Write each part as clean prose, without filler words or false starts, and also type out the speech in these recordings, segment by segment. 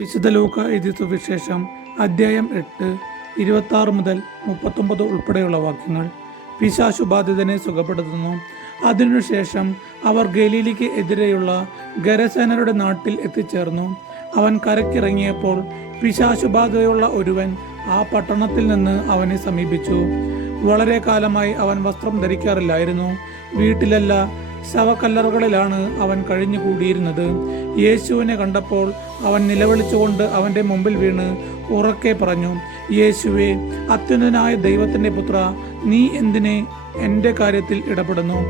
വിശുദ്ധ ലൂക്ക എഴുതിയ സുവിശേഷം അധ്യായം 8 26 മുതൽ 39 ഉൾപ്പെടെയുള്ള വാക്യങ്ങൾ. പിശാചുബാധിതനെ സുഖപ്പെടുത്തുന്നു. അതിനുശേഷം അവർ ഗലീലയ്ക്ക് എതിരെയുള്ള ഗരസേനരുടെ നാട്ടിൽ എത്തിച്ചേർന്നു. അവൻ കരക്കിറങ്ങിയപ്പോൾ പിശാചുബാധയുള്ള ഒരുവൻ ആ പട്ടണത്തിൽ നിന്ന് അവനെ സമീപിച്ചു. വളരെ കാലമായി അവൻ വസ്ത്രം ധരിക്കാറില്ലായിരുന്നു. വീട്ടിലല്ല, ശവക്കല്ലറുകളിലാണ് അവൻ കഴിഞ്ഞുകൂടിയിരുന്നത്. യേശുവിനെ കണ്ടപ്പോൾ അവൻ നിലവിളിച്ചുകൊണ്ട് അവൻ്റെ മുമ്പിൽ വീണ് ഉറക്കെ പറഞ്ഞു, യേശുവേ, അത്യുന്നതനായ ദൈവത്തിൻ്റെ പുത്ര, നീ എന്തിനെ എൻ്റെ കാര്യത്തിൽ ഇടപെടുന്നു?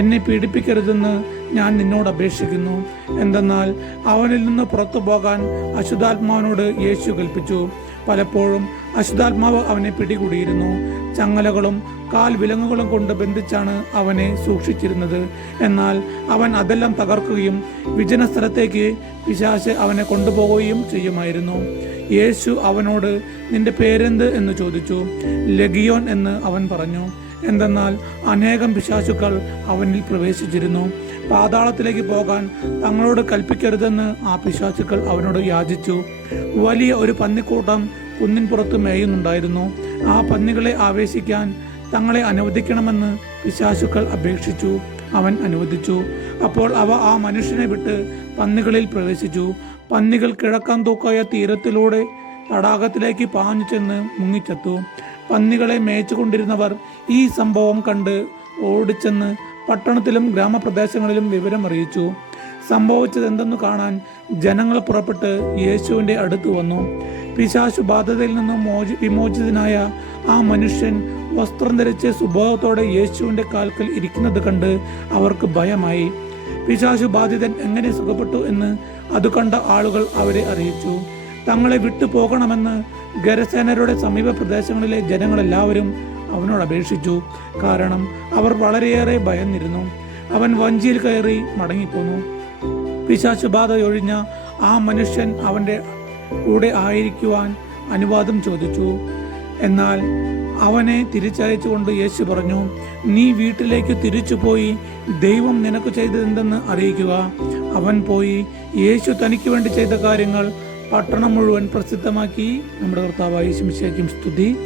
എന്നെ പീഡിപ്പിക്കരുതെന്ന് ഞാൻ നിന്നോട് അപേക്ഷിക്കുന്നു. എന്തെന്നാൽ അവനിൽ നിന്ന് പുറത്തു പോകാൻ അശുദ്ധാത്മാവിനോട് യേശു കൽപ്പിച്ചു. പലപ്പോഴും അശുദ്ധാത്മാവ് അവനെ പിടികൂടിയിരുന്നു. ചങ്ങലകളും കാൽ വിലങ്ങുകളും കൊണ്ട് ബന്ധിച്ചാണ് അവനെ സൂക്ഷിച്ചിരുന്നത്. എന്നാൽ അവൻ അതെല്ലാം തകർക്കുകയും വിജന സ്ഥലത്തേക്ക് പിശാച് അവനെ കൊണ്ടുപോവുകയും ചെയ്യുമായിരുന്നു. യേശു അവനോട്, നിന്റെ പേരെന്ത് എന്ന് ചോദിച്ചു. ലഗിയോൻ എന്ന് അവൻ പറഞ്ഞു. എന്തെന്നാൽ അനേകം പിശാചുക്കൾ അവനിൽ പ്രവേശിച്ചിരുന്നു. പാതാളത്തിലേക്ക് പോകാൻ തങ്ങളോട് കൽപ്പിക്കരുതെന്ന് ആ പിശാചുക്കൾ അവനോട് യാചിച്ചു. വലിയ ഒരു പന്നിക്കൂട്ടം കുന്നിൻ പുറത്ത് മേയുന്നുണ്ടായിരുന്നു. ആ പന്നികളെ ആവേശിക്കാൻ തങ്ങളെ അനുവദിക്കണമെന്ന് പിശാചുക്കൾ അപേക്ഷിച്ചു. അവൻ അനുവദിച്ചു. അപ്പോൾ അവ ആ മനുഷ്യനെ വിട്ട് പന്നികളിൽ പ്രവേശിച്ചു. പന്നികൾ കിഴക്കാൻ തൂക്കായ തീരത്തിലൂടെ തടാകത്തിലേക്ക് പാഞ്ഞു ചെന്ന് മുങ്ങിച്ചെത്തു. പന്നികളെ മേച്ചുകൊണ്ടിരുന്നവർ ഈ സംഭവം കണ്ട് ഓടിച്ചെന്ന് പട്ടണത്തിലും ഗ്രാമപ്രദേശങ്ങളിലും വിവരം അറിയിച്ചു. സംഭവിച്ചത് എന്തെന്ന് കാണാൻ ജനങ്ങൾ പുറപ്പെട്ട് യേശുവിൻ്റെ അടുത്ത് വന്നു. പിശാചു ബാധയിൽ നിന്നും വിമോചിതനായ ആ മനുഷ്യൻ വസ്ത്രം ധരിച്ച് സുബോധത്തോടെ യേശുവിൻ്റെ കാൽക്കൽ ഇരിക്കുന്നത് കണ്ട് അവർക്ക് ഭയമായി. പിശാചു ബാധിതൻ എങ്ങനെ സുഖപ്പെട്ടു എന്ന് അത് കണ്ട ആളുകൾ അവരെ അറിയിച്ചു. തങ്ങളെ വിട്ടു പോകണമെന്ന് ഗരസേനരുടെ സമീപ പ്രദേശങ്ങളിലെ ജനങ്ങളെല്ലാവരും അവനോട് അപേക്ഷിച്ചു. കാരണം അവർ വളരെയേറെ ഭയന്നിരുന്നു. അവൻ വഞ്ചിയിൽ കയറി മടങ്ങിപ്പോന്നു. പിശാചുബാധ ഒഴിഞ്ഞ ആ മനുഷ്യൻ അവൻ്റെ കൂടെ ആയിരിക്കുവാൻ അനുവാദം ചോദിച്ചു. എന്നാൽ അവനെ തിരിച്ചയച്ചുകൊണ്ട് യേശു പറഞ്ഞു, നീ വീട്ടിലേക്ക് തിരിച്ചുപോയി ദൈവം നിനക്ക് ചെയ്തതെന്തെന്ന് അറിയിക്കുക. അവൻ പോയി യേശു തനിക്ക് വേണ്ടി ചെയ്ത കാര്യങ്ങൾ പട്ടണം മുഴുവൻ പ്രസിദ്ധമാക്കി. നമ്മുടെ കർത്താവായ യേശു മിശിഹായ്ക്കും സ്തുതി.